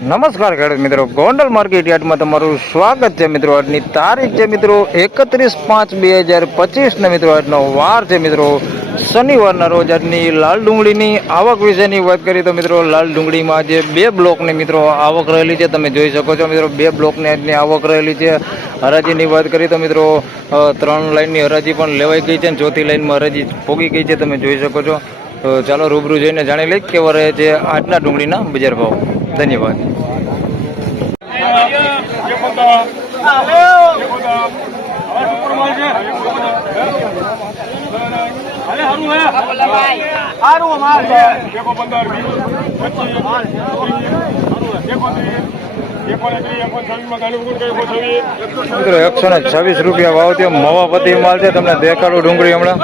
નમસ્કાર ખેડૂત મિત્રો, ગોંડલ માર્કેટ યાર્ડમાં તમારું સ્વાગત છે મિત્રો. આજની તારીખ છે મિત્રો 31/5/2025 ને મિત્રો આજનો વાર છે મિત્રો શનિવારના રોજ. આજની લાલ ડુંગળીની આવક વિશેની વાત કરીએ તો મિત્રો લાલ ડુંગળીમાં જે બે બ્લોકની મિત્રો આવક રહેલી છે તમે જોઈ શકો છો મિત્રો. બે બ્લોકની આજની આવક રહેલી છે. હરાજીની વાત કરીએ તો મિત્રો 3 લાઈનની હરાજી પણ લેવાઈ ગઈ છે અને ચોથી લાઈનમાં હરાજી પોગી ગઈ છે તમે જોઈ શકો છો. તો ચાલો રૂબરૂ જઈને જાણી લઈએ કેવા રહે છે આજના ડુંગળીના બજાર ભાવ. ધન્યવાદ. મિત્રો 126 રૂપિયા ભાવ થયો. મવાપતિ માલ છે, તમને દેખાડું ડુંગળી હમણાં.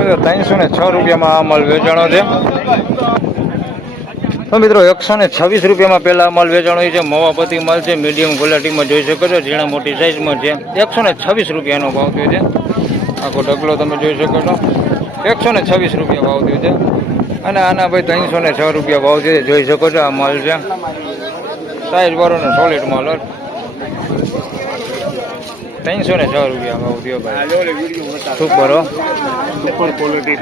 ₹306 આ માલ વેચાણો છે. તો મિત્રો 126 રૂપિયામાં પહેલા માલ વેચાણો છે. મવાપતિ માલ છે, મીડિયમ ક્વોલિટીમાં જોઈ શકો છો, ઝીણા મોટી સાઇઝમાં છે. 126 રૂપિયાનો ભાવ થયો છે. આખો ઢગલો તમે જોઈ શકો છો. 126 રૂપિયા ભાવ થયો છે. અને આના ભાઈ 306 રૂપિયા ભાવ છે, જોઈ શકો છો. આ માલ છે સાઈઝ વાળો ને સોલિડ માલ. 306 રૂપિયા ભાવ થયો ભાઈ. સુપર સુપર ક્વોલિટી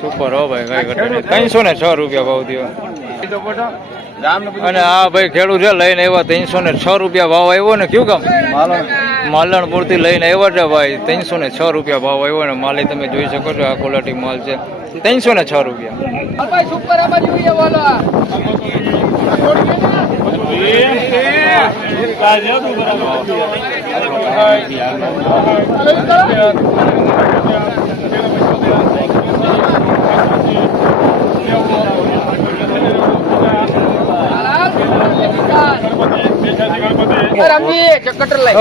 સુપર હો ભાઈ, કઈ ઘટે. 306 રૂપિયા ભાવ થયો. અને આ ભાઈ ખેડૂત છે લઈને આવ્યા 306 રૂપિયા ભાવ આવ્યો ને. કયું કામ? માલણપુર થી લઈને આવ્યા છે ભાઈ. 306 રૂપિયા ભાવ આવ્યો ને. માલ તમે જોઈ શકો છો, આ ક્વોલિટી માલ છે. 306 રૂપિયા.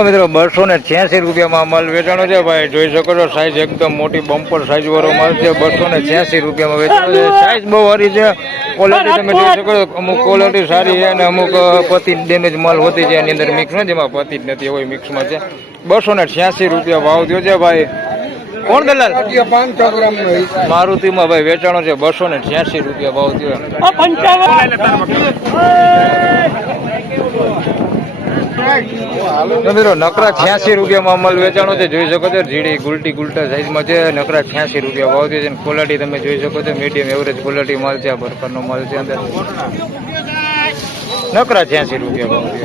મિત્રો 286 રૂપિયામાં માલ વેચાણો છે ભાઈ. જોઈ શકો છો સાઈઝ એકદમ મોટી બમ્પર સાઈઝ વાળો માલ છે. 286 રૂપિયામાં વેચાણો છે. સાઈઝ બહુ સારી છે. ક્વોલિટી તમે જોઈ શકો છો. અમુક ક્વોલિટી સારી છે અને અમુક પતિ ડેમેજ માલ હોતી છે એની અંદર મિક્સ નથી, જેમાં પતિ જ નથી હોય મિક્સમાં છે. 286 રૂપિયા ભાવ થયો છે ભાઈ. કોણ દલાલ? 500 ગ્રામ મારુતિમાં ભાઈ વેચાણો છે. 286 રૂપિયા ભાવ થયો. મિત્રો નકરા 86 રૂપિયામાં માલ વેચાણો છે. જોઈ શકો છો ઝીડી ગુલટી ગુલટા સાઈઝમાં છે. નકરા 86 રૂપિયા ભાવ છે. ક્વોલિટી તમે જોઈ શકો છો મીડિયમ એવરેજ ક્વોલિટી માલ છે. આ પ્રકારનો માલ છે અંદર. નકરા 86 રૂપિયા ભાવ છે.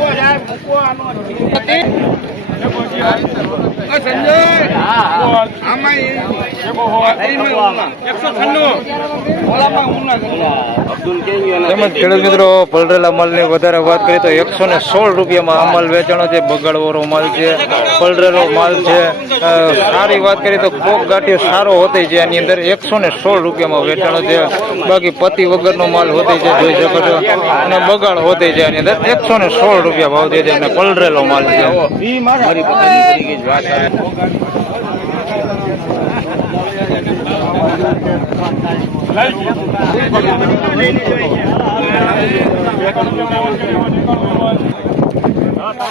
ખેડૂત મિત્રો પલરેલા માલ ની વધારે વાત કરીએ તો 116 રૂપિયામાં આ માલ વેચાણો છે. બગાડવાળો માલ છે, પલરેલો માલ છે. સારી વાત કરીએ તો કોક ગાંઠિયો સારો હોતી છે એની અંદર. 116 રૂપિયામાં વેચાણો છે. બાકી પતિ વગરનો માલ હોતી છે, જોઈ શકો છો, અને બગાડ હોતી છે એની અંદર. 116 રૂપિયા ભાવ દે છે અને પલરેલો માલ છે.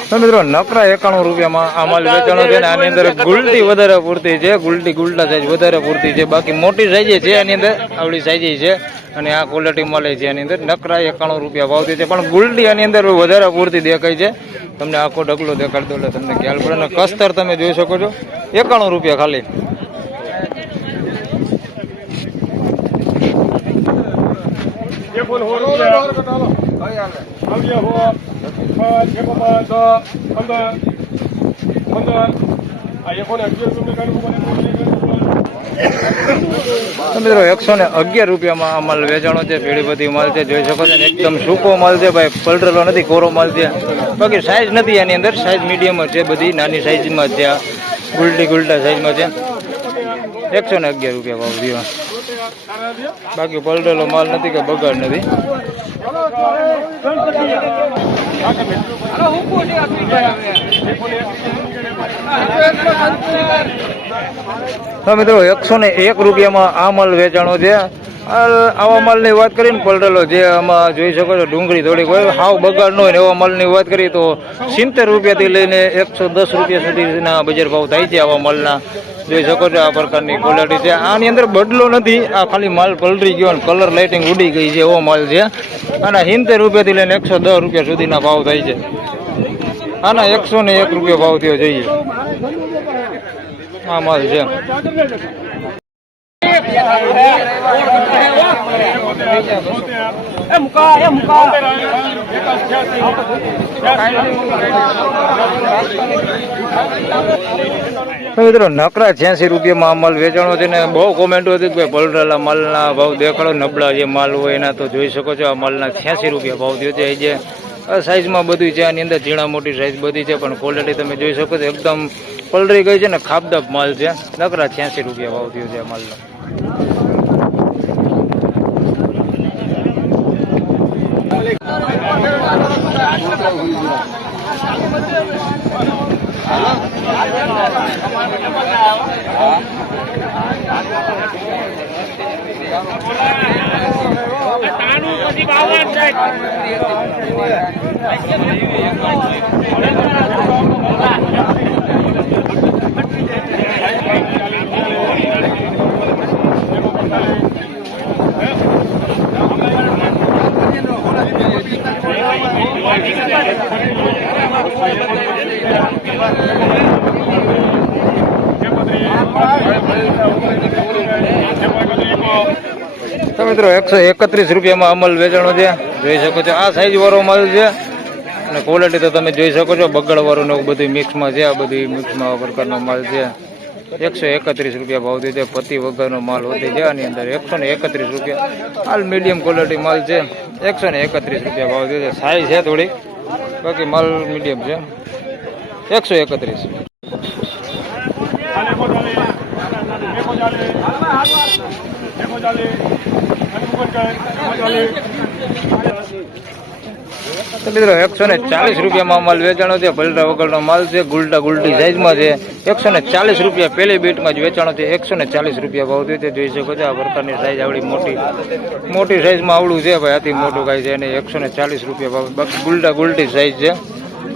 તો મિત્રો નકરા 91 રૂપિયામાં આ માલ વેચાણો છે. આની અંદર ગુલટી વધારે પૂરતી છે. ગુલટી ગુલટા સાઈઝ વધારે પૂરતી છે. બાકી મોટી સાઈઝ છે એની અંદર, આવડી સાઈઝ છે. અને આ ક્વોલિટી મળે છે એની અંદર. નકરા 91 રૂપિયા ભાવતી છે, પણ ગુલટી આની અંદર વધારે પૂરતી દેખાય છે. તમને આખો ઢગલો દેખાડ દો એટલે તમને ખ્યાલ પડે. અને કસ્તર તમે જોઈ શકો છો 91 રૂપિયા ખાલી. મિત્રો 111 રૂપિયામાં આ માલ વેચાણો છે. પેઢીપતિ માલ છે, જોઈ શકો છો. એકદમ સૂકો માલ છે ભાઈ, પલટેલો નથી, કોરો માલ છે. બાકી સાઈઝ નથી એની અંદર, સાઈઝ મીડિયમ જ છે, બધી નાની સાઈઝમાં છે. ગુલટા સાઈઝમાં છે 111 રૂપિયા ભાવ થયો. બાકી પલટેલો માલ નથી કે બગાડ નથી. તો મિત્રો 101 રૂપિયામાં આ માલ વેચાણો છે. આવા માલની વાત કરીને પલટેલો જે આમાં જોઈ શકો છો ડુંગળી થોડીક હોય હાવ બગાડ ન હોય ને એવા માલની વાત કરીએ તો 70 રૂપિયાથી લઈને 110 રૂપિયા સુધીના બજાર ભાવ થાય છે. આવા માલના જોઈ શકો છો આ પ્રકારની ક્વોલિટી છે. આની અંદર બદલો નથી, આ ખાલી માલ પલટી ગયો અને કલર લાઇટિંગ ઉડી ગઈ છે એવો માલ છે. અને 70 રૂપિયાથી લઈને 110 રૂપિયા સુધીના ભાવ થાય છે. આના 101 રૂપિયા ભાવ થયો જોઈએ આ માલ છે. મિત્રો નકરા 86 રૂપિયામાં આ માલ વેચાણો છે ને બહુ કોમેન્ટો હતી કે પલટેલા માલના ભાવ દેખાડો, નબળા જે માલ હોય એના તો જોઈ શકો છો આ માલના 86 રૂપિયા ભાવ થયો છે. જે સાઈઝમાં બધું છે આની અંદર ઝીણા મોટી સાઈઝ બધી છે પણ ક્વોલિટી તમે જોઈ શકો છો એકદમ પલળી ગઈ છે ને ખાબદાબ માલ છે. નકરા 86 રૂપિયા ભાવ થયો છે આ માલનો. તો મિત્રો 131 રૂપિયામાં અમલ વેચાણો છે જોઈ શકો છો. આ સાઈઝ વાળો માલ છે અને ક્વોલિટી તો તમે જોઈ શકો છો બગડ વાળું ને એવું બધું મિક્સમાં છે. આ બધું મિક્સમાં પ્રકારનો માલ છે. 131 રૂપિયા ભાવ થયો છે. પતિ વગરનો માલ હોતી છે આની અંદર 131 રૂપિયા. હાલ મીડિયમ ક્વોલિટી માલ છે 131 રૂપિયા ભાવ થયો છે. સાઈઝ છે થોડીક, બાકી માલ મીડિયમ છે 131. તો મિત્રો 140 રૂપિયામાં માલ વેચાણો છે. પલટા વગરનો માલ છે, ગુલટી સાઈઝમાં છે. 140 રૂપિયા પહેલી બીટમાં જ વેચાણો છે. 140 રૂપિયા ભાવ થયો છે. જોઈ શકો છો આ પ્રકારની સાઈઝ આવડી મોટી સાઈઝમાં આવડું છે ભાઈ, આથી મોટું કાંઈ છે અને 140 રૂપિયા ભાવ. બાકી ગુલટી સાઈઝ છે.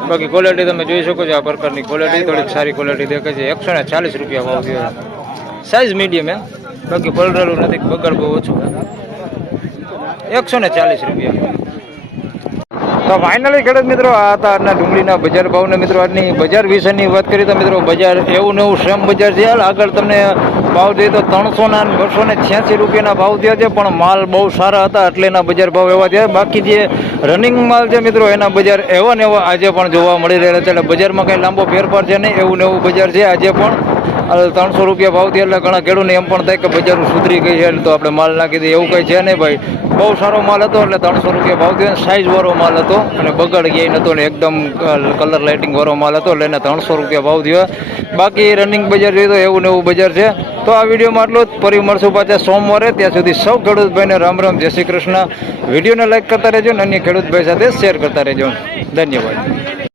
બાકી ક્વોલિટી તમે જોઈ શકો છો આ પ્રકારની ક્વોલિટી થોડીક સારી ક્વોલિટી દેખાય છે. 140 રૂપિયા ભાવ થયો છે. સાઈઝ મીડિયમ હે, બાકી પલટેલું નથી, બગાડ બહુ ઓછું. 140 રૂપિયા. તો ફાઇનલી ખેડૂત મિત્રો આ હતા આજના ડુંગળીના બજાર ભાવને. મિત્રો આજની બજાર વિશેની વાત કરીએ તો મિત્રો બજાર એવું ને એવું સેમ બજાર છે. આગળ તમને ભાવ જોઈએ તો 300 અને 286 રૂપિયાના ભાવ થયા છે, પણ માલ બહુ સારા હતા એટલે એના બજાર ભાવ એવા થયા. બાકી જે રનિંગ માલ છે મિત્રો એના બજાર એવા ને એવા આજે પણ જોવા મળી રહ્યા છે. એટલે બજારમાં કંઈ લાંબો ફેરફાર છે નહીં, એવું ને એવું બજાર છે આજે પણ. 300 રૂપિયા ભાવ થયા એટલે ઘણા ખેડૂતને એમ પણ થાય કે બજાર સુધરી ગઈ છે તો આપણે માલ નાખી દઈએ, એવું કંઈ છે નહીં ભાઈ. બહુ સારો માલ હતો એટલે 300 રૂપિયા ભાવ થયો. સાઈઝ વાળો માલ હતો અને બગાડ ગયા નહોતો ને એકદમ કલર લાઇટિંગ વાળો માલ હતો એટલે એને 300 રૂપિયા ભાવ થયો. બાકી રનિંગ બજાર જોઈએ તો એવું ને એવું બજાર છે. તો આ વિડીયોમાં આટલું જ. ફરી મળશું પાછા સોમવારે. ત્યાં સુધી સૌ ખેડૂત ભાઈને રામ રામ, જય શ્રી કૃષ્ણ. વિડીયોને લાઈક કરતા રહેજો અને અન્ય ખેડૂત ભાઈ સાથે શેર કરતા રહેજો. ધન્યવાદ.